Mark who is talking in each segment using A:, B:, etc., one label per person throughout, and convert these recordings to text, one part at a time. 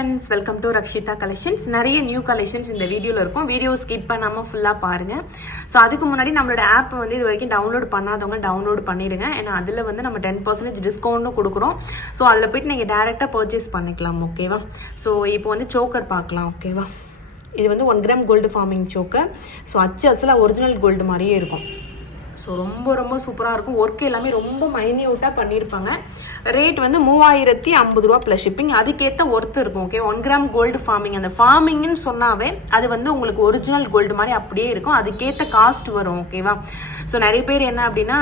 A: Friends welcome to Rakshitha collections நிறைய new collections இந்த வீடியோவில் இருக்கும். வீடியோ ஸ்கிப் பண்ணாமல் ஃபுல்லாக பாருங்கள் ஸோ அதுக்கு முன்னாடி நம்மளோட ஆப் வந்து இது வரைக்கும் டவுன்லோட் பண்ணாதவங்க டவுன்லோட் பண்ணிடுங்க ஏன்னா அதில் வந்து நம்ம டென் பர்சன்டேஜ் டிஸ்கவுண்ட்டும் கொடுக்குறோம். ஸோ அதில் போயிட்டு நீங்கள் டேரெக்டாக பர்ச்சேஸ் பண்ணிக்கலாம் ஓகேவா ஸோ இப்போ வந்து சோக்கர் பார்க்கலாம் ஓகேவா இது வந்து one gram gold forming choker so அச்சு அசலாக ஒரிஜினல் கோல்டு மாதிரியே இருக்கும். ஸோ ரொம்ப ரொம்ப சூப்பராக இருக்கும். ஒர்க் எல்லாமே ரொம்ப மைன்யூட்டாக பண்ணியிருப்பாங்க ரேட் வந்து மூவாயிரத்தி ஐம்பது ரூபா ப்ளஸ் ஷிப்பிங் அதுக்கேற்ற ஒர்த் இருக்கும் okay one gram gold forming அந்த ஃபார்மிங்னு சொன்னாவே அது வந்து உங்களுக்கு ஒரிஜினல் கோல்டு மாதிரி அப்படியே இருக்கும். அதுக்கேற்ற காஸ்ட் வரும் ஓகேவா ஸோ நிறைய பேர் என்ன அப்படின்னா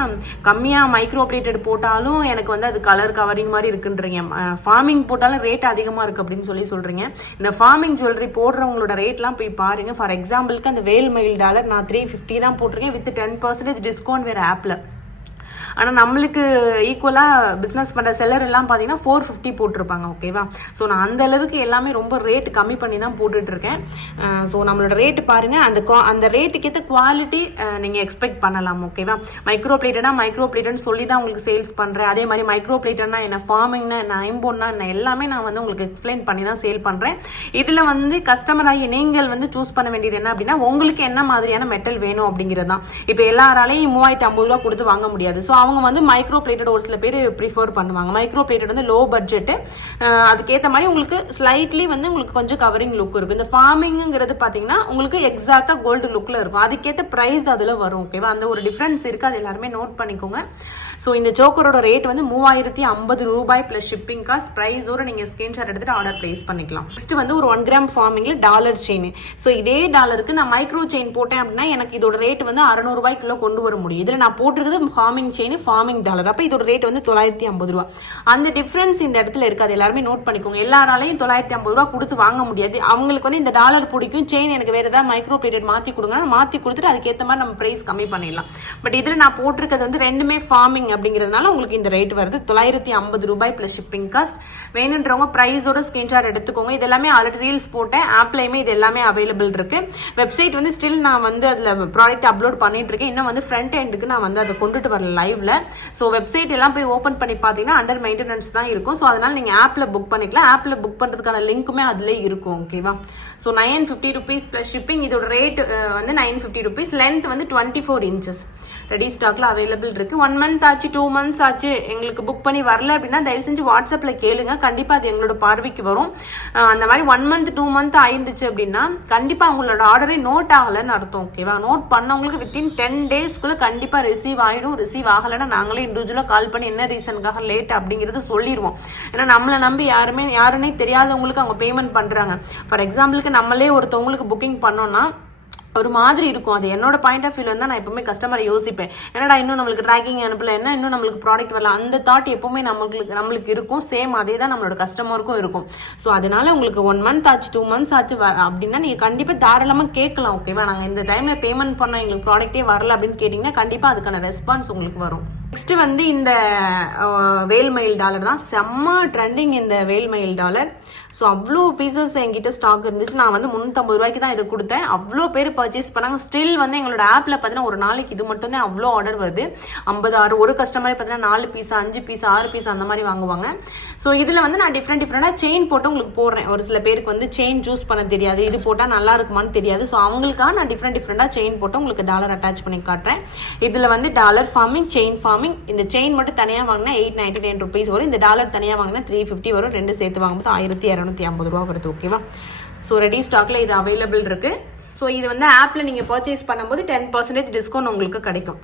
A: கம்மியாக மைக்ரோ பிளேட்டட் போட்டாலும் எனக்கு வந்து அது கலர் கவரிங் மாதிரி இருக்குன்றீங்க. ஃபார்மிங் போட்டாலும் ரேட் அதிகமாக இருக்குது அப்படின்னு சொல்லி சொல்கிறீங்க இந்த ஃபார்மிங் ஜுவல்லரி போடுறவங்களோட ரேட்லாம் போய் பாருங்கள் ஃபார் எக்ஸாம்பிளுக்கு அந்த வேல் மெயில் டாலர் நான் த்ரீ ஃபிஃப்டி தான் போட்டிருக்கேன். வித் டென் பர்சன்டேஜ் டிஸ்கவுண்ட் வேறு ஆப்பில் ஆனால் நம்மளுக்கு ஈக்குவலாக பிஸ்னஸ் பண்ணுற செல்லர் எல்லாம் பார்த்தீங்கன்னா ஃபோர் ஃபிஃப்டி போட்டிருப்பாங்க ஓகேவா ஸோ நான் அந்த அளவுக்கு எல்லாமே ரொம்ப ரேட் கம்மி பண்ணி தான் போட்டுட்ருக்கேன் ஸோ நம்மளோட ரேட்டு பாருங்கள் அந்த குவா அந்த ரேட்டுக்கேற்ற குவாலிட்டி நீங்கள் எக்ஸ்பெக்ட் பண்ணலாம் ஓகேவா மைக்ரோ பிளேட்டனா மைக்ரோ பிளேட்னு சொல்லி தான் உங்களுக்கு சேல்ஸ் பண்ணுறேன் அதே மாதிரி மைக்ரோ பிளேட்டர்னா என்ன ஃபார்மிங்னா என்ன ஐம்போன்னா என்ன எல்லாமே நான் வந்து உங்களுக்கு எக்ஸ்பிளைன் பண்ணி தான் சேல் பண்ணுறேன் இதில் வந்து கஸ்டமர் ஆகி நீங்கள் வந்து சூஸ் பண்ண வேண்டியது என்ன அப்படின்னா உங்களுக்கு என்ன மாதிரியான மெட்டல் வேணும் அப்படிங்கிறது தான் இப்போ எல்லாராலையும் மூவாயிரத்தி ஐம்பது ரூபா கொடுத்து வாங்க முடியாது. ஸோ அவங்க வந்து மைக்ரோ பிளேட்டட் ஒரு சில பேர் ப்ரிஃபர் பண்ணுவாங்க. மைக்ரோ பிளேட்டட் வந்து லோ பட்ஜெட்டு அதுக்கேற்ற மாதிரி உங்களுக்கு ஸ்லைட்லி வந்து உங்களுக்கு கொஞ்சம் கவரிங் லுக் இருக்கும். இந்த ஃபார்மிங்கிறது பார்த்தீங்கன்னா உங்களுக்கு எக்ஸாக்டாக கோல்டு லுக்கில் இருக்கும். அதுக்கேற்ற ப்ரைஸ் அதில் வரும் ஓகேவா அந்த ஒரு டிஃப்ரென்ஸ் இருக்குது அது எல்லாருமே நோட் பண்ணிக்கோங்க. ஸோ இந்த ஜோக்கரோட ரேட் வந்து மூவாயிரத்தி ஐம்பது ரூபாய் ப்ளஸ் ஷிப்பிங் காஸ்ட் ப்ரைஸோட நீங்கள் ஸ்க்ரீன்ஷாட் எடுத்துகிட்டு ஆர்டர் ப்ளேஸ் பண்ணிக்கலாம். நெக்ஸ்ட் வந்து ஒரு ஒன் கிராம் ஃபார்மிங்கில் டாலர் செயின் ஸோ இதே டாலருக்கு நான் மைக்ரோ செயின் போட்டேன் அப்படின்னா எனக்கு இதோட ரேட் வந்து அறநூறுபாய்க்குள்ளே கொண்டு வர முடியும். இதில் நான் போட்டிருக்கிறது ஃபார்மிங் செயின் ஃபார்மிங் டாலர் அப்போ இதோட ரேட் வந்து தொள்ளாயிரத்தி ஐம்பது ரூபா. அந்த டிஃப்ரென்ஸ் இந்த இடத்துல இருக்காது. எல்லாருமே நோட் பண்ணிக்கோங்க. எல்லாராலையும் தொள்ளாயிரத்தி ஐம்பது ரூபா கொடுத்து வாங்க முடியாது. அவங்களுக்கு வந்து இந்த டாலர் பிடிக்கும். செயின் எனக்கு வேறு ஏதாவது மைக்ரோ பிளேட்டட் மாற்றி கொடுங்க மாற்றி கொடுத்துட்டு அதுக்கேற்ற மாதிரி நம்ம ப்ரைஸ் கம்மி பண்ணிடலாம். பட் இதில் நான் போட்டிருக்கிறது வந்து ரெண்டுமே ஃபார்மிங் அப்படிங்கிறதுனால உங்களுக்கு இந்த ரேட் வருது. தொள்ளாயிரத்தி ஐம்பது ரூபாய் ப்ளஸ் ஷிப்பிங் காஸ்ட் வேணுன்றவங்க ப்ரைஸோட ஸ்க்ரீன்ஷாட் எடுத்துக்கோங்க. இது எல்லாமே ஆல்ரெடி ரீல்ஸ் போட்டேன். ஆப்லையுமே இது எல்லாமே அவைலபிள் இருக்கு. வெப்சைட் வந்து ஸ்டில் நான் வந்து அதில் ப்ராடக்ட் அப்லோட் பண்ணிட்டு இருக்கேன். இன்னும் வந்து ஃப்ரண்ட் எண்டுக்கு நான் வந்து அதை கொண்டுட்டு வரல. லைவ்ல ஸோ வெப்சைட் எல்லாம் போய் ஓப்பன் பண்ணி பார்த்தீங்கன்னா அண்டர் மெயின்டெனன்ஸ் தான் இருக்கும். ஸோ அதனால் நீங்கள் ஆப்பில் புக் பண்ணிக்கலாம். ஆப்பில் புக் பண்ணுறதுக்கான லிங்க்குமே அதிலே இருக்கும் ஓகேவா so nine fifty rupees plus shipping இதோட ரேட் வந்து நைன் ஃபிஃப்டி ருபீஸ் லென்த் வந்து டுவெண்ட்டி ஃபோர் இன்ச்சஸ் ரெடி ஸ்டாக்ல அவைலபிள் இருக்கு. ஒன் மந்த் ஆச்சு டூ மந்த்ஸ் ஆச்சு எங்களுக்கு புக் பண்ணி வரல அப்படின்னா தயவு செஞ்சு வாட்ஸ்அப்பில் கேளுங்க. கண்டிப்பாக அது எங்களோட பார்வைக்கு வரும். அந்த மாதிரி ஒன் மந்த் டூ மந்த் ஆயிருந்துச்சு அப்படின்னா கண்டிப்பாக உங்களோட ஆர்டரே நோட் ஆகலைன்னு அர்த்தம் ஓகேவா நோட் பண்ணவங்களுக்கு வித்தின் டென் டேஸ்க்குள்ள கண்டிப்பாக ரிசீவ் ஆகிடும் ரிசீவ் ஆகலைன்னா நாங்களே இண்டிவிஜுவலா கால் பண்ணி என்ன ரீசனுக்காக லேட் அப்படிங்கிறத சொல்லிடுவோம் ஏன்னா நம்மளை நம்பி யாருமே யாருன்னே தெரியாதவங்களுக்கு அவங்க பேமெண்ட் பண்றாங்க. ஃபார் எக்ஸாம்பிளுக்கு நம்மளே ஒருத்தவங்களுக்கு புக்கிங் பண்ணோம்னா ஒரு மாதிரி இருக்கும். அது என்னோட பாயிண்ட் ஆஃப் வியூவில் இருந்தால் நான் எப்பவுமே கஸ்டமரை யோசிப்பேன். என்னடா இன்னும் நம்மளுக்கு ட்ராக்கிங் அனுப்பல? என்ன இன்னும் நம்மளுக்கு ப்ராடக்ட் வரல? அந்த தாட் எப்பவுமே நம்மளுக்கு நம்மளுக்கு இருக்கும். சேம் அதே தான் நம்மளோட கஸ்டமருக்கும் இருக்கும். ஸோ அதனால உங்களுக்கு ஒன் மந்த் ஆச்சு டூ மந்த்ஸ் ஆச்சு வர அப்படின்னா நீங்கள் கண்டிப்பாக தாராளமாக கேட்கலாம் ஓகேவா நாங்கள் இந்த டைமில் பேமெண்ட் பண்ணால் எங்களுக்கு ப்ராடக்ட்டே வரல அப்படின்னு கேட்டிங்கன்னா கண்டிப்பாக அதுக்கான ரெஸ்பான்ஸ் உங்களுக்கு வரும். நெக்ஸ்ட் வந்து இந்த வேல்மயில் டாலர் தான். செம்ம ட்ரெண்டிங் இந்த வேல்மயில் டாலர். ஸோ அவ்வளோ பீசஸ் என்கிட்ட ஸ்டாக் இருந்துச்சு. நான் வந்து முந்நூற்றம்பது ரூபாய்க்கு தான் இதை கொடுத்தேன். அவ்வளோ பேர் பர்ச்சேஸ் பண்ணாங்க. ஸ்டில் வந்து எங்களோட ஆப்பில் பார்த்தீங்கன்னா ஒரு நாளைக்கு இது மட்டும் தான் அவ்வளோ ஆர்டர் வருது. ஐம்பது ஆறு ஒரு கஸ்டமர் பார்த்தீங்கன்னா நாலு பீஸ் அஞ்சு பீஸ் ஆறு பீஸ் அந்த மாதிரி வாங்குவாங்க. ஸோ இதில் வந்து நான் டிஃப்ரெண்ட் டிஃப்ரெண்ட்டாக செயின் போட்டு உங்களுக்கு போடுறேன். ஒரு சில பேருக்கு வந்து செயின் சூஸ் பண்ண தெரியாது. இது போட்டால் நல்லா இருக்குமான்னு தெரியாது. ஸோ அவங்களுக்காக நான் டிஃப்ரெண்ட் டிஃப்ரெண்ட்டாக செயின் போட்டு உங்களுக்கு டாலர் அட்டாச் பண்ணி காட்டுறேன். இதில் வந்து டாலர் ஃபார்மிங் செயின் ஃபார்மிங் இந்த செயின் மட்டும் தனியாக வாங்கினா எயிட் நைன்டி நைன் ருபீஸ் வரும். இந்த டாலர் தனியாக வாங்கினா த்ரீ ஃபிஃப்டி வரும். ரெண்டு சேர்த்து வாங்கும்போது ஆயிரத்தி இரநூத்தி ஐம்பது ரூபா வருது ஓகேவா ஸோ ரெடி ஸ்டாக்ல இது அவைலபிள் இருக்கு. ஸோ இது வந்து ஆப்பில் நீங்கள் பர்ச்சேஸ் பண்ணும்போது டென் பர்சன்டேஜ் டிஸ்கவுண்ட் உங்களுக்கு கிடைக்கும்.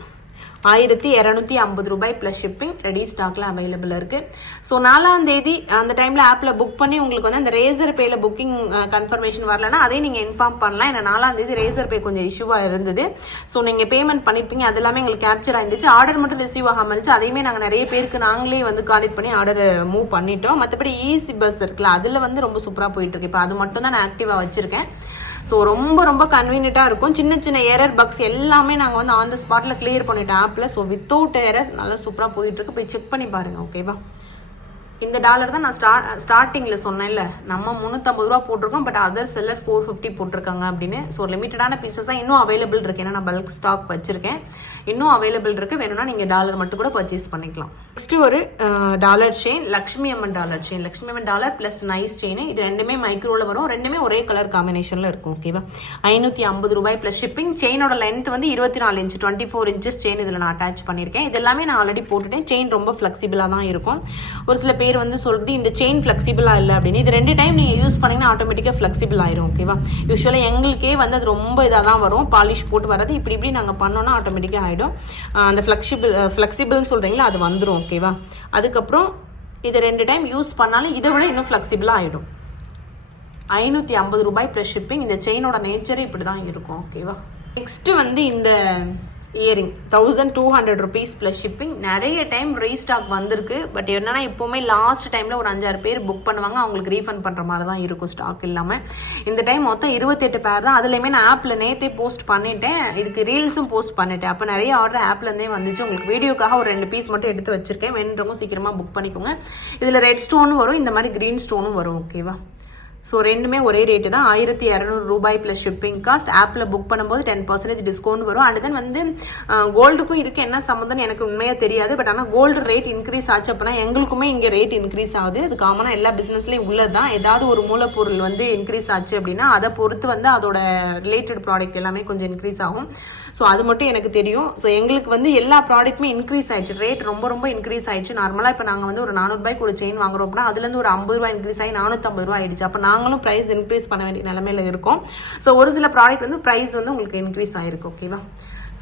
A: ஆயிரத்தி இரநூத்தி ஐம்பது ரூபாய் ப்ளஸ் ஷிப்பிங் ரெடி ஸ்டாக்ல அவைலபிள் இருக்கு. ஸோ நாலாம் தேதி அந்த டைம்ல ஆப்ல புக் பண்ணி உங்களுக்கு வந்து அந்த ரேசர் பேல புக்கிங் கன்ஃபர்மேஷன் வரலன்னா அதையும் நீங்க இன்ஃபார்ம் பண்ணலாம். ஏன்னா நாலாம் தேதி ரேசர் பே கொஞ்சம் இஷ்யூவா இருந்தது. ஸோ நீங்க பேமெண்ட் பண்ணிப்பீங்க. அது எல்லாமே எங்களுக்கு கேப்சர் ஆயிருந்துச்சு. ஆர்டர் மட்டும் ரிசீவ் ஆகாம இருந்துச்சு. அதையுமே நாங்கள் நிறைய பேருக்கு நாங்களே வந்து கான்டெக்ட் பண்ணி ஆர்டர் மூவ் பண்ணிட்டோம். மற்றபடி ஈஸி பஸ் இருக்குல்ல அதில் வந்து ரொம்ப சூப்பராக போயிட்டு இருக்கு. இப்போ அது மட்டும் தான் நான் ஆக்டிவாக வச்சிருக்கேன். ஸோ ரொம்ப ரொம்ப கன்வீனியண்ட்டாக இருக்கும். சின்ன சின்ன எரர் பக்ஸ் எல்லாமே நாங்கள் வந்து ஆன் த ஸ்பாட்டில் கிளியர் பண்ணிட்டோம் ஆப்பில் ஸோ வித்தவுட் எரர் நல்லா சூப்பராக போயிட்டுருக்கு. போய் செக் பண்ணி பாருங்கள் ஓகேவா இந்த டாலர் தான் நான் ஸ்டார்ட் ஸ்டார்டிங்கில் சொன்னேன்ல. நம்ம முந்நூற்றம்பது ரூபா போட்டிருக்கோம் but other seller four fifty போட்டிருக்காங்க அப்படின்னு. ஸோ லிமிட்டடான பீசஸ் தான் இன்னும் அவைலபிள் இருக்கு. ஏன்னா நான் பல்க் ஸ்டாக் வச்சிருக்கேன். இன்னும் அவைலபிள் இருக்கு. வேணும்னா நீங்கள் டாலர் மட்டும் கூட பர்ச்சேஸ் பண்ணிக்கலாம். நெக்ஸ்ட் ஒரு dollar chain Lakshmi Amman dollar chain Lakshmi Amman dollar plus nice chain இது ரெண்டுமே மைக்ரோவில் வரும். ரெண்டுமே ஒரே கலர் காம்பினேஷனில் இருக்கும். ஓகேவா ஐநூற்றி ஐம்பது ரூபாய் ப்ளஸ் ஷிப்பிங் செயினோட லென்த் வந்து இருபத்தி நாலு inch twenty four inches chain இதில் நான் அட்டாச் பண்ணியிருக்கேன். இது எல்லாமே நான் ஆல்ரெடி போட்டுட்டேன். செயின் ரொம்ப ஃப்ளெக்சிபிளாக தான் இருக்கும். ஒரு சில பேர் வந்து சொல்றது இந்த செயின் ஃப்ளெக்சிபிளாக இல்லை அப்படின்னு. இது ரெண்டு டைம் நீங்கள் யூஸ் பண்ணிங்கன்னா ஆட்டோமேட்டிக்காக ஃப்ளெக்சிபிள் ஆயிரும். ஓகேவா யூஸ்வலாக எங்களுக்கே வந்து அது ரொம்ப இதாக தான் வரும். பாலிஷ் போட்டு வர்றது. இப்படி இப்படி நாங்கள் பண்ணோன்னா ஆட்டோமேட்டிக்காக ஆகிடும் அந்த ஃப்ளெக்சிபிள் ஃப்ளெக்சிபிள்னு சொல்கிறீங்களா அது வந்துடும் ஓகேவா அதுக்கப்புறம் இதை ரெண்டு டைம் யூஸ் பண்ணாலும் இதை விட இன்னும் ஃப்ளெக்சிபிளாக ஆகிடும் ஐநூற்றி ஐம்பது ரூபாய் ப்ளஸ் ஷிப்பிங் இந்த செயினோட நேச்சரே இப்படி தான் இருக்கும் ஓகேவா நெக்ஸ்ட்டு வந்து இந்த earring thousand two hundred rupees plus shipping நிறைய டைம் ரீஸ்டாக் வந்திருக்கு. பட் என்னென்னா எப்போவுமே லாஸ்ட் டைமில் ஒரு அஞ்சாறு பேர் புக் பண்ணுவாங்க. அவங்களுக்கு ரீஃபண்ட் பண்ணுற மாதிரி தான் இருக்கும் ஸ்டாக் இல்லாமல் இந்த டைம் மொத்தம் இருபத்தெட்டு பேர் தான். அதுலேயுமே நான் ஆப்பில் நேற்றே போஸ்ட் பண்ணிட்டேன். இதுக்கு ரீல்ஸும் போஸ்ட் பண்ணிட்டேன். அப்போ நிறைய ஆர்டர் ஆப்லேருந்தே வந்துச்சு. உங்களுக்கு வீடியோக்காக ஒரு ரெண்டு பீஸ் மட்டும் எடுத்து வச்சிருக்கேன். வேணுறவங்க சீக்கிரமாக புக் பண்ணிக்கோங்க. இதில் ரெட் ஸ்டோனும் வரும். இந்த மாதிரி க்ரீன் ஸ்டோனும் வரும். ஓகேவா ஸோ ரெண்டுமே ஒரே ரேட்டு தான். ஆயிரத்தி இரநூறு ரூபாய் ப்ளஸ் ஷிப்பிங் காஸ்ட் ஆப்பில் புக் பண்ணும்போது டென் பர்சன்டேஜ் டிஸ்கவுண்ட் வரும். அண்ட் தென் வந்து கோல்டுக்கும் இதுக்கு என்ன சம்மந்தம்னு எனக்கு உண்மையாக தெரியாது. பட் ஆனால் கோல்டு ரேட் இன்க்ரீஸ் ஆச்சு அப்படின்னா எங்களுக்குமே இங்கே ரேட் இன்க்ரீஸ் ஆகுது. அது காமனாக எல்லா பிஸ்னஸ்லேயும் உள்ளது தான் ஏதாவது ஒரு மூலப்பொருள் வந்து இன்க்ரீஸ் ஆச்சு அப்படின்னா அதை பொறுத்து வந்து அதோட ரிலேட்டட் ப்ராடக்ட் எல்லாமே கொஞ்சம் இன்க்ரீஸ் ஆகும். ஸோ அது மட்டும் எனக்கு தெரியும். ஸோ எங்களுக்கு வந்து எல்லா ப்ராடக்ட்டுமே இன்க்ரீஸ் ஆயிடுச்சு. ரேட் ரொம்ப ரொம்ப இன்க்ரீஸ் ஆயிடுச்சு. நார்மலாக இப்போ நாங்கள் வந்து ஒரு நானூறுபாய்க்கு ஒரு செயின் வாங்குறோம் அப்படின்னா அதுலேருந்து ஒரு ஐம்பது ரூபாய் இன்க்ரீஸ் ஆகி நானூற்றம்பது ரூபா ஆயிடுச்சு. அப்போ நான் நாங்களும் ப்ரைஸ் இன்க்ரீஸ் பண்ண வேண்டிய நிலமையில இருக்கோம். ஸோ ஒரு சில ப்ராடக்ட் வந்து ப்ரைஸ் வந்து உங்களுக்கு இன்க்ரீஸ் ஆயிருக்கு ஓகேவா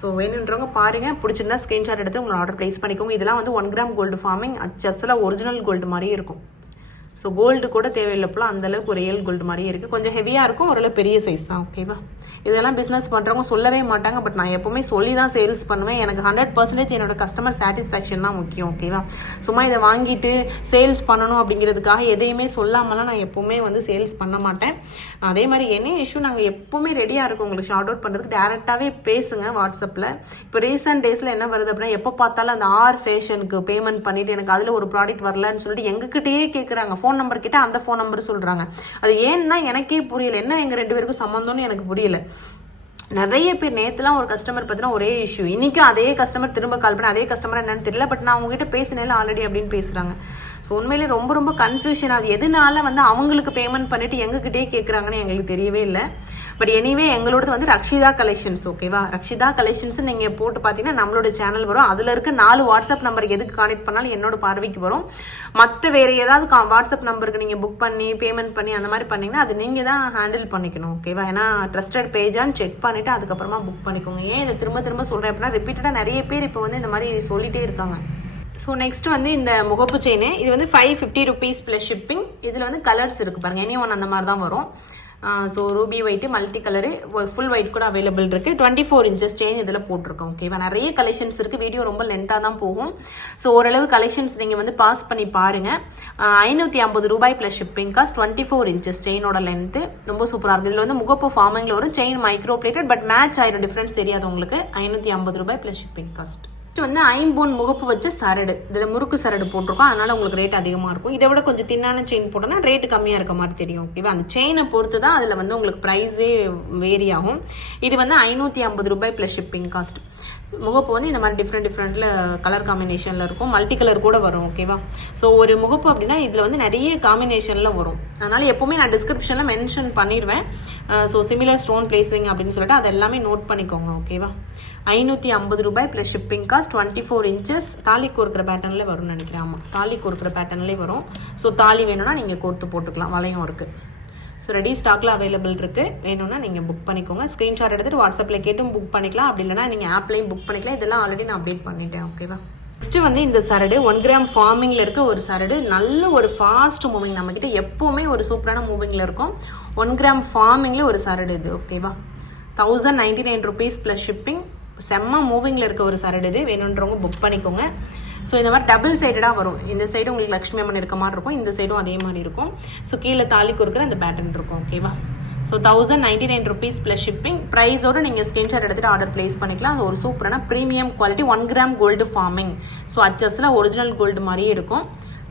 A: ஸோ வேணுன்றவங்க பாருங்க. பிடிச்சிருந்தா ஸ்க்ரீன்ஷாட் எடுத்து உங்களை ஆர்டர் ப்ளேஸ் பண்ணிக்கோங்க. இதெல்லாம் வந்து ஒன் கிராம் கோல்டு ஃபார்மிங் செஸ்ஸில் ஒரிஜினல் கோல்டு மாதிரியே இருக்கும். ஸோ கோல்டு கூட தேவையில்லப்போ அந்த அளவுக்கு ஒரு ரியல் கோல்டு மாதிரியே இருக்குது கொஞ்சம் ஹெவியாக இருக்கும் ஓரளவு பெரிய சைஸ் தான் ஓகேவா இதெல்லாம் பிஸ்னஸ் பண்ணுறவங்க சொல்லவே மாட்டாங்க பட் நான் எப்போவுமே சொல்லி தான் சேல்ஸ் பண்ணுவேன். எனக்கு ஹண்ட்ரட் பர்சன்டேஜ் என்னோட கஸ்டமர் சாட்டிஸ்ஃபேக்ஷன் தான் முக்கியம் ஓகேவா சும்மா இதை வாங்கிட்டு சேல்ஸ் பண்ணணும் அப்படிங்கிறதுக்காக எதையுமே சொல்லாமலாம் நான் எப்போவுமே வந்து சேல்ஸ் பண்ண மாட்டேன். அதே மாதிரி என்ன இஷ்யூ நாங்கள் எப்போவுமே ரெடியாக இருக்கோம். உங்களுக்கு ஷார்ட் அவுட் பண்ணுறதுக்கு டேரெக்டாகவே பேசுங்க வாட்ஸ்அப்பில் இப்போ ரீசெண்ட் டேஸில் என்ன வருது அப்படின்னா எப்போ பார்த்தாலும் அந்த ஆர் ஃபேஷனுக்கு பேமெண்ட் பண்ணிவிட்டு எனக்கு அதில் ஒரு ப்ராடக்ட் வரலன்னு சொல்லிட்டு எங்ககிட்டயே கேட்குறாங்க ஃபோன் நம்பர் கிட்ட அந்த ஃபோன் நம்பர் சொல்கிறாங்க அது ஏன்னா எனக்கே புரியல. என்ன எங்கள் ரெண்டு பேருக்கும் சம்மந்தம்னு எனக்கு புரியல. நிறைய பேர் நேற்றுலாம் ஒரு கஸ்டமர் பார்த்தீங்கன்னா ஒரே இஷ்யூ இன்றைக்கும் அதே கஸ்டமர் திரும்ப கால் பண்ணி அதே கஸ்டமர் என்னன்னு தெரியல. பட் நான் உங்ககிட்ட பேசினேன் ஆல்ரெடி அப்படின்னு பேசுகிறாங்க ஸோ உண்மையிலே ரொம்ப ரொம்ப கன்ஃபியூஷன் அது எதனால வந்து அவங்களுக்கு பேமெண்ட் பண்ணிவிட்டு எங்ககிட்டயே கேட்குறாங்கன்னு எங்களுக்கு தெரியவே இல்லை. பட் எனிவே எங்களோடது வந்து ரக்ஷிதா கலெக்ஷன்ஸ் ஓகேவா ரக்ஷிதா கலெக்ஷன்ஸ் நீங்கள் போட்டு பார்த்தீங்கன்னா நம்மளோட சேனல் வரும். அதில் இருக்க நாலு வாட்ஸ்அப் நம்பர் எதுக்கு கான்டெக்ட் பண்ணாலும் என்னோட பார்வைக்கு வரும். மற்ற வேறு ஏதாவது கா வாட்ஸ்அப் நம்பருக்கு நீங்கள் புக் பண்ணி பேமெண்ட் பண்ணி அந்த மாதிரி பண்ணீங்கன்னா அது நீங்கள் தான் ஹேண்டில் பண்ணிக்கணும் ஓகேவா ஏன்னா ட்ரஸ்டட் பேஜான்னு செக் பண்ணிவிட்டு அதுக்கப்புறமா புக் பண்ணிக்கோங்க. ஏன் இதை திரும்ப திரும்ப சொல்கிறேன் அப்படின்னா ரிப்பீட்டடாக நிறைய பேர் இப்போ வந்து இந்த மாதிரி சொல்லிகிட்டே இருக்காங்க. ஸோ நெக்ஸ்ட் வந்து இந்த முகப்பு செயின் இது வந்து five fifty rupees plus shipping இதில் வந்து கலர்ஸ் இருக்குது பாருங்கள் எனி ஒன் அந்த மாதிரி தான் வரும். So ruby white multi colour full white கூட அவைலபிள் இருக்குது டுவெண்ட்டி ஃபோர் இன்ச்சஸ் செயின் இதில் போட்டிருக்கோம் ஓகேவா நிறைய கலெக்ஷன்ஸ் இருக்குது வீடியோ ரொம்ப லென்த்தாக தான் போகும். ஸோ ஓரளவு கலெக்ஷன்ஸ் நீங்கள் வந்து பாஸ் பண்ணி பாருங்கள் ஐநூற்றி ஐம்பது ரூபாய் plus shipping cost twenty four inches செயினோட length ரொம்ப சூப்பராக இருக்குது இதில் வந்து முகப்பு ஃபார்மிங்கில் வரும் chain micro plated but match ஆயிரும் டிஃப்ரென்ஸ் தெரியாது உங்களுக்கு. ஐநூற்றி ஐம்பது ரூபாய் ப்ளஸ் ஷிப்பிங் காஸ்ட் வந்து ஐம்பொன் முகப்பு வச்ச சரடு. இதில் முறுக்கு சரடு போட்டிருக்கோம். அதனால உங்களுக்கு ரேட் அதிகமாக இருக்கும். இதை விட கொஞ்சம் தின்னான செயின் போட்டோம்னா ரேட்டு கம்மியாக இருக்க மாதிரி தெரியும். ஓகேவா அந்த செயினை பொறுத்து தான் அதில் வந்து உங்களுக்கு ப்ரைஸே வேரி ஆகும். இது வந்து ஐநூற்றி ஐம்பது ரூபாய் ப்ளஸ் ஷிப்பிங் காஸ்ட் முகப்பு வந்து இந்த மாதிரி டிஃப்ரெண்ட் டிஃப்ரெண்ட்டில் கலர் காம்பினேஷனில் இருக்கும். மல்டி கலர் கூட வரும். ஓகேவா ஸோ ஒரு முகப்பு அப்படின்னா இதில் வந்து நிறைய காம்பினேஷனில் வரும். அதனால் எப்போவுமே நான் டிஸ்கிரிப்ஷனில் மென்ஷன் பண்ணிடுவேன் ஸோ சிமிலர் ஸ்டோன் பிளேஸிங் அப்படின்னு சொல்லிட்டு அது எல்லாமே நோட் பண்ணிக்கோங்க ஓகேவா ஐநூற்றி ஐம்பது ரூபாய் plus shipping cost twenty four inches தாலி கோர்க்கிற பேட்டர்னில் வரும்னு நினைக்கிறேன். ஆமாம் தாலி கோர்க்கிற பேட்டர்ன்லேயே வரும். ஸோ தாலி வேணும்னா நீங்கள் கோர்த்து போட்டுக்கலாம். வளையம் இருக்குது ஸோ ரெடி ஸ்டாக்கில் அவைலபிள் இருக்குது வேணும்னா நீங்கள் புக் பண்ணிக்கோங்க. ஸ்க்ரீன்ஷாட் எடுத்துகிட்டு வாட்ஸ்அப்பில் கேட்டும் புக் பண்ணிக்கலாம். அப்படி இல்லைனா நீங்கள் ஆப்லேயும் புக் பண்ணிக்கலாம். இதெல்லாம் ஆல்ரெடி நான் அப்டேட் பண்ணிட்டேன். ஓகேவா நெக்ஸ்ட்டு வந்து இந்த சரடு. ஒன் கிராம் ஃபார்மிங்கில் இருக்க ஒரு சரடு. நல்ல ஒரு ஃபாஸ்ட் மூவிங் நம்மக்கிட்ட எப்போவுமே ஒரு சூப்பரான மூவிங்கில் இருக்கும். ஒன் கிராம் ஃபார்மிங்கில் ஒரு சரடு இது. ஓகேவா thousand ninety nine rupees plus shipping செம்ம மூவிங்கில் இருக்க ஒரு சரடு இது. வேணுன்றவங்க புக் பண்ணிக்கோங்க. ஸோ இந்த மாதிரி டபுள் சைடடாக வரும். இந்த சைடு உங்களுக்கு லக்ஷ்மி அம்மன் இருக்க மாதிரி இருக்கும். இந்த சைடும் அதே மாதிரி இருக்கும். ஸோ கீழே தாலி கொடுக்குற அந்த பேட்டர்ன் இருக்கும். ஓகேவா so thousand ninety nine rupees plus shipping ப்ரைஸோடு நீங்கள் ஸ்கிரீன்ஷாட் எடுத்துகிட்டு ஆர்டர் ப்ளேஸ் பண்ணிக்கலாம். அது ஒரு சூப்பரான premium quality one gram gold forming so அச்சஸில் original gold மாதிரியே இருக்கும்.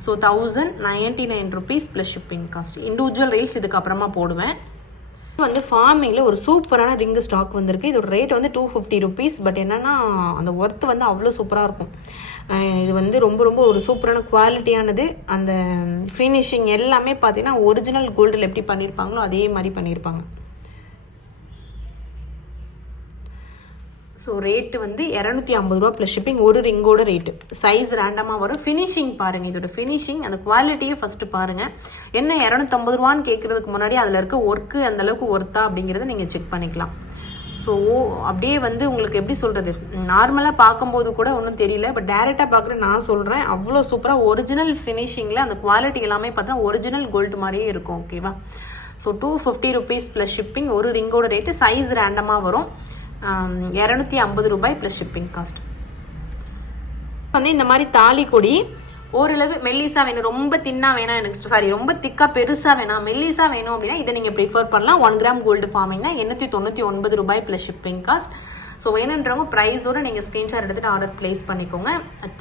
A: So thousand ninety nine rupees plus shipping cost individual reels இதுக்கப்புறமா போடுவேன். வந்து ஃபார்மிங்கில் ஒரு சூப்பரான ரிங்கு ஸ்டாக் வந்திருக்கு. இதோட ரேட் வந்து டூ ஃபிஃப்டி ருபீஸ் பட் என்னென்னா அந்த ஒர்த் வந்து அவ்வளோ சூப்பராக இருக்கும். இது வந்து ரொம்ப ரொம்ப ஒரு சூப்பரான குவாலிட்டியானது அந்த ஃபினிஷிங் எல்லாமே பார்த்தீங்கன்னா ஒரிஜினல் கோல்டில் எப்படி பண்ணியிருப்பாங்களோ அதே மாதிரி பண்ணியிருப்பாங்க ஸோ ரேட்டு வந்து இரநூத்தி ஐம்பது ரூபா ப்ளஸ் ஷிப்பிங் ஒரு ரிங்கோட ரேட்டு சைஸ் ரேண்டமாக வரும். ஃபினிஷிங் பாருங்கள் இதோட ஃபினிஷிங் அந்த குவாலிட்டியை ஃபஸ்ட்டு பாருங்கள் என்ன இரநூத்தம்பது ரூபான்னு கேட்குறதுக்கு முன்னாடி அதில் இருக்க ஒர்க்கு அந்தளவுக்கு ஒர்த்தா அப்படிங்கிறத நீங்கள் செக் பண்ணிக்கலாம். ஸோ ஓ அப்படியே வந்து உங்களுக்கு எப்படி சொல்கிறது நார்மலாக பார்க்கும்போது கூட ஒன்றும் தெரியல பட் டேரெக்டாக பார்க்குற நான் சொல்கிறேன் அவ்வளோ சூப்பராக ஒரிஜினல் ஃபினிஷிங்கில் அந்த குவாலிட்டி எல்லாமே பார்த்தா ஒரிஜினல் கோல்டு மாதிரியே இருக்கும் ஓகேவா so two fifty rupees plus shipping ஒரு ரிங்கோட ரேட்டு சைஸ் ரேண்டமாக வரும். இரநூத்தி ஐம்பது ரூபாய் ப்ளஸ் ஷிப்பிங் காஸ்ட் வந்து இந்த மாதிரி தாலி கொடி ஓரளவு மெல்லிசா வேணும் ரொம்ப தின்னா வேணாம் எனக்கு சாரி ரொம்ப திக்கா பெருசா வேணாம் மெல்லிசா வேணும் அப்படின்னா இதை நீங்க ப்ரிஃபர் பண்ணலாம். ஒன் கிராம் கோல்டு ஃபார்மிங்னா எண்ணூற்றி தொண்ணூற்றி ஒன்பது ரூபாய் ப்ளஸ் ஷிப்பிங் காஸ்ட் ஸோ வேணுன்றவங்க ப்ரைஸோட நீங்கள் ஸ்க்ரீன்ஷாட் எடுத்துகிட்டு ஆர்டர் ப்ளேஸ் பண்ணிக்கோங்க.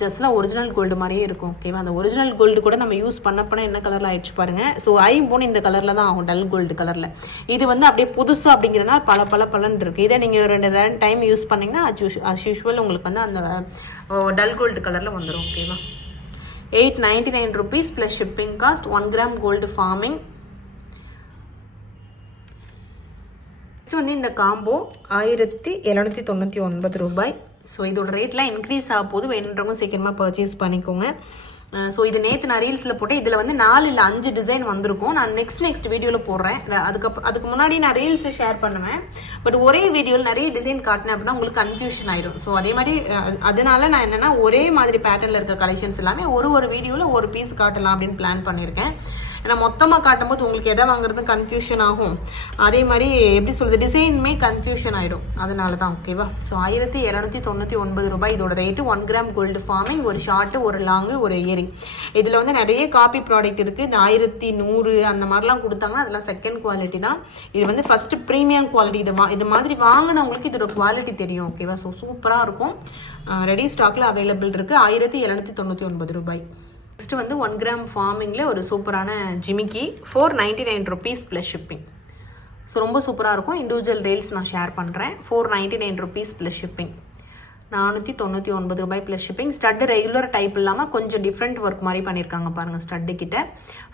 A: ஜஸ்ட்லாம் ஒரிஜினல் கோல்டு மாதிரியே இருக்கும். ஓகேவா அந்த ஒரிஜினல் கோல்டு கூட நம்ம யூஸ் பண்ண பண்ண என்ன கலரில் ஆயிடுச்சு பாருங்கள் ஸோ ஐம்போன் இந்த கலரில் தான் ஆகும் டல் கோல்டு கலரில் இது வந்து அப்படியே புதுசு அப்படிங்கிறனால பல பல பலன் இருக்குது இதை நீங்கள் ரெண்டு ரெண்டு டைம் யூஸ் பண்ணிங்கன்னா அஸ் யூஷுவல் உங்களுக்கு வந்து அந்த டல் கோல்டு கலரில் வந்துடும் ஓகேவா eight ninety nine rupees plus shipping cost one gram gold forming next வந்து இந்த காம்போ ஆயிரத்தி எழுநூற்றி தொண்ணூற்றி ஒன்பது ரூபாய். ஸோ இதோட ரேட்லாம் இன்க்ரீஸ் ஆக போது வேணுன்றவங்க சீக்கிரமாக பர்ச்சேஸ் பண்ணிக்கோங்க. ஸோ இது நேற்று நான் ரீல்ஸில் போட்டேன். இதில் வந்து நாலு இல்லை அஞ்சு டிசைன் வந்திருக்கும். நான் நெக்ஸ்ட் நெக்ஸ்ட் வீடியோவில் போடுறேன். அதுக்கப்புறம் அதுக்கு முன்னாடி நான் ரீல்ஸை ஷேர் பண்ணுவேன். பட் ஒரே வீடியோவில் நிறைய டிசைன் காட்டினேன் அப்படின்னா உங்களுக்கு கன்ஃபியூஷன் ஆயிடும் ஸோ அதே மாதிரி அதனால நான் என்னென்னா ஒரே மாதிரி பேட்டர்னில் இருக்க கலெக்ஷன்ஸ் எல்லாமே ஒரு ஒரு வீடியோவில் ஒரு பீஸ் காட்டலாம் அப்படின்னு பிளான் பண்ணியிருக்கேன் ஏன்னா மொத்தமாக காட்டும்போது உங்களுக்கு எதை வாங்குறது கன்ஃபியூஷன் ஆகும். அதே மாதிரி எப்படி சொல்கிறது டிசைனுமே கன்ஃபியூஷன் ஆகிடும் அதனால தான் ஓகேவா ஸோ ஆயிரத்தி இரநூத்தி தொண்ணூற்றி ஒன்பது ரூபாய் இதோட rate one gram gold forming ஒரு ஷார்ட்டு ஒரு லாங்கு ஒரு இயரிங் இதில் வந்து நிறைய காப்பி ப்ராடக்ட் இருக்குது இந்த ஆயிரத்தி நூறு அந்த மாதிரிலாம் கொடுத்தாங்கன்னா அதெல்லாம் செகண்ட் குவாலிட்டி தான். இது வந்து ஃபஸ்ட்டு ப்ரீமியம் குவாலிட்டி இது மா இது மாதிரி வாங்கினவங்களுக்கு இதோட குவாலிட்டி தெரியும் ஓகேவா ஸோ சூப்பராக இருக்கும். ரெடி ஸ்டாக்கில் அவைலபிள் இருக்குது ஆயிரத்தி இரநூத்தி தொண்ணூற்றி ஒன்பது ரூபாய். நெக்ஸ்ட் வந்து ஒன் கிராம் ஃபார்மிங்கில் ஒரு சூப்பரான ஜிமிக்கி four ninety nine rupees plus shipping so ரொம்ப சூப்பராக இருக்கும். இண்டிவிஜுவல் ரீல்ஸ் நான் ஷேர் பண்ணுறேன் four ninety nine rupees plus shipping நானூற்றி தொண்ணூற்றி ஒன்பது ரூபாய் plus shipping stud regular type இல்லாமல் கொஞ்சம் டிஃப்ரெண்ட் ஒர்க் மாதிரி பண்ணியிருக்காங்க பாருங்கள் ஸ்டட்டு கிட்ட.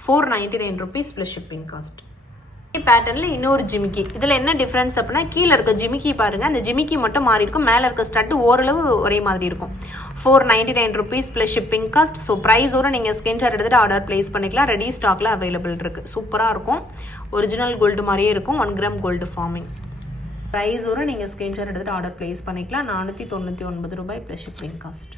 A: Four ninety nine rupees plus shipping cost பேட்டர்னில் இன்னொரு ஜிமிக்கி. இதில் என்ன டிஃப்ரென்ஸ் அப்படின்னா கீழே இருக்க ஜிமிக்கி பாருங்கள் அந்த ஜிமிக்கி மட்டும் மாறி இருக்கும். மேலே இருக்க ஸ்டட்டு ஓரளவு ஒரே மாதிரி இருக்கும். Four ninety nine rupees plus shipping cost so ப்ரைஸோட நீங்கள் ஸ்கிரீன்ஷாட் எடுத்துகிட்டு ஆர்டர் ப்ளேஸ் பண்ணிக்கலாம். ரெடி ஸ்டாக்ல அவைலபிள் இருக்குது சூப்பராக இருக்கும். ஒரிஜினல் கோல்டு மாதிரியே இருக்கும். ஒன் கிராம் கோல்டு ஃபார்மிங் ப்ரைஸோட நீங்கள் ஸ்கிரீன்ஷாட் எடுத்துகிட்டு ஆர்டர் ப்ளேஸ் பண்ணிக்கலாம். நானூற்றி தொண்ணூற்றி ஒன்பது ரூபாய் ப்ளஸ் ஷிப்பிங் காஸ்ட்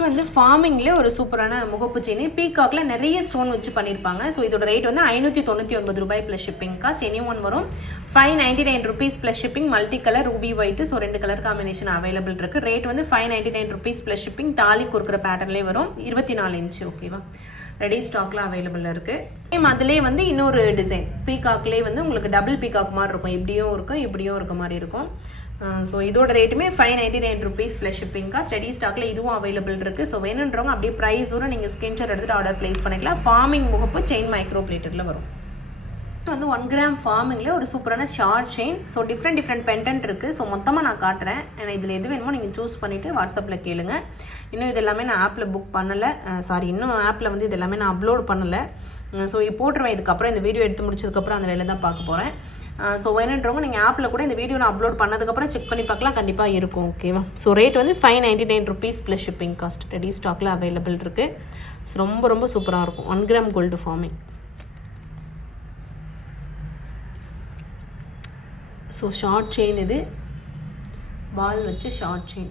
A: நெக்ஸ்ட் வந்து ஃபார்மிங்லேயே ஒரு சூப்பரான முகப்பு செயின் பீகாக்ல நிறைய ஸ்டோன் வச்சு பண்ணியிருப்பாங்க ஸோ இதோட ரேட் வந்து ஐநூற்றி தொண்ணூற்றி ஒன்பது ரூபாய் plus shipping cost any one வரும். Five ninety nine rupees plus shipping multi colour ruby white so ரெண்டு கலர் காம்பினேஷன் அவைலபிள் இருக்கு. ரேட் வந்து five ninety nine rupees plus shipping தாலி கொடுக்குற பேட்டர்லேயே வரும். இருபத்தி நாலு இன்ச்சு ஓகேவா ரெடி ஸ்டாக்லாம் அவைலபிள் இருக்குது சேம் அதுலேயே வந்து இன்னொரு டிசைன் பீகாக்லேயே வந்து உங்களுக்கு டபுள் பீகாக் மாதிரி இருக்கும். இப்படியும் இருக்கும் இப்படியும் இருக்க மாதிரி இருக்கும். ஸோ இதோட ரேட்டுமே five ninety nine rupees plus ஷிப்பிங்காக ஸ்டடி ஸ்டாக்கில் ஸ்டாக்ல இதுவும் அவைலபிள் இருக்கு. ஸோ வேணுன்றவங்க அப்படியே ப்ரைஸோட நீங்கள் ஸ்கிரீன்ஷாட் எடுத்துட்டு ஆர்டர் பிளேஸ் பண்ணிக்கலாம். ஃபார்மிங் முகப்பு செயின் மைக்ரோ பிளேட்டட்ல வரும் வந்து ஒன் கிராம் ஃபார்மிங்கில் ஒரு சூப்பரான short chain so different different pendant இருக்குது ஸோ மொத்தமாக நான் காட்டுறேன். ஏன்னா இதில் எது வேணுமோ நீங்கள் சூஸ் பண்ணிவிட்டு வாட்ஸ்அப்பில் கேளுங்க. இன்னும் இது எல்லாமே நான் ஆப்பில் புக் பண்ணலை. சாரி இன்னும் ஆப்பில் வந்து இது எல்லாமே நான் அப்லோட் பண்ணலை. ஸோ இது போட்டுருவேன். இதுக்கப்புறம் இந்த வீடியோ எடுத்து முடிச்சதுக்கப்புறம் அந்த வேலை தான் பார்க்க போகிறேன் ஸோ வேணுன்றவங்க நீங்கள் ஆப்பில் கூட இந்த வீடியோ நான் அப்லோட் பண்ணதுக்கப்புறம் செக் பண்ணி பார்க்கலாம். கண்டிப்பாக இருக்கும் ஓகேவா ஸோ ரேட் வந்து five ninety nine rupees plus shipping cost ready ஸ்டாக்கில் அவைலபிள் இருக்குது ஸோ ரொம்ப ரொம்ப சூப்பராக இருக்கும். One gram gold forming so short chain இது. பால் வச்சு short chain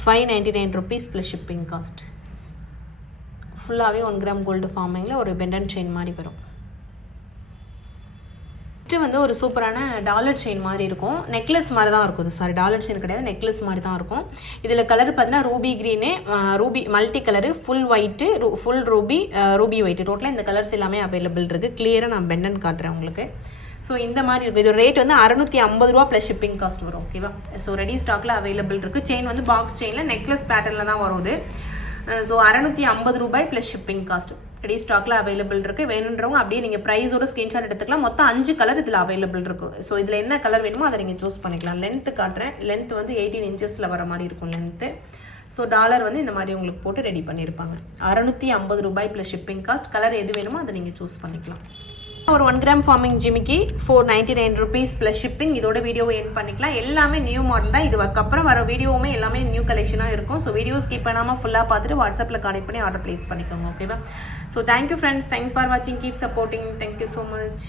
A: five ninety nine rupees plus shipping cost ஃபுல்லாகவே ஒன் கிராம் கோல்டு ஃபார்மிங்கில் ஒரு பெண்டன் செயின் மாதிரி வரும். நெக்ஸ்ட்டு வந்து ஒரு சூப்பரான டாலர் செயின் மாதிரி இருக்கும். நெக்லஸ் மாதிரி தான் இருக்கும். சாரி டாலர் செயின் கிடையாது நெக்லஸ் மாதிரி தான் இருக்கும். இதில் கலர் பார்த்தீங்கன்னா ruby green ruby multi colour full white full ruby ruby white டோட்டலாக இந்த கலர்ஸ் எல்லாமே அவைலபிள் இருக்குது கிளியராக நான் பெண்டன் காட்டுறேன் உங்களுக்கு. ஸோ இந்த மாதிரி இருக்கும் இதோட ரேட் வந்து அறநூற்றி ஐம்பது ரூபா ப்ளஸ் ஷிப்பிங் காஸ்ட் வரும் ஓகேவா ஸோ ரெடி ஸ்டாக்ல அவைலபிள் இருக்குது செயின் வந்து பாக்ஸ் செயினில் நெக்லஸ் பேட்டர்னில் தான் வரும் ஸோ அறநூற்றி ஐம்பது ரூபாய் ப்ளஸ் ஷிப்பிங் காஸ்ட் ரெடி ஸ்டாக்ல அவைலபிள் இருக்கு. வேணுன்றவங்க அப்படியே நீங்கள் ப்ரைஸோட ஸ்க்ரீன்ஷாட் எடுத்துக்கலாம். மொத்தம் அஞ்சு கலர் இதில் அவைலபிள் இருக்கும் ஸோ இதில் என்ன கலர் வேணுமோ அதை நீங்கள் சூஸ் பண்ணிக்கலாம். லென்த்து காட்டுறேன். லென்த் வந்து எயிட்டீன் இன்ச்சஸில் வர மாதிரி இருக்கும் லென்த்து ஸோ டாலர் வந்து இந்த மாதிரி உங்களுக்கு போட்டு ரெடி பண்ணியிருப்பாங்க அறநூற்றி ஐம்பது ரூபாய் ப்ளஸ் ஷிப்பிங் காஸ்ட் கலர் எது வேணுமோ அதை நீங்கள் சூஸ் பண்ணிக்கலாம். ஒரு ஒன் கிராம் ஃபார்மிங் ஜிமிக்கி four ninety nine rupees plus shipping இதோட வீடியோவை என் பண்ணிக்கலாம். எல்லாமே நியூ மாடல் தான். இதுக்கப்புறம் வர வீடியோவுமே எல்லாமே நியூ கலெக்ஷனாக இருக்கும். ஸோ வீடியோ ஸ்கிப் பண்ணாமல் ஃபுல்லாக பார்த்துட்டு வாட்ஸ்அப்பில் கனெக்ட் பண்ணி ஆர்டர் ப்ளேஸ் பண்ணிக்கோங்க. ஓகேவா so thank you friends thanks for வாட்சிங் keep supporting thank you so much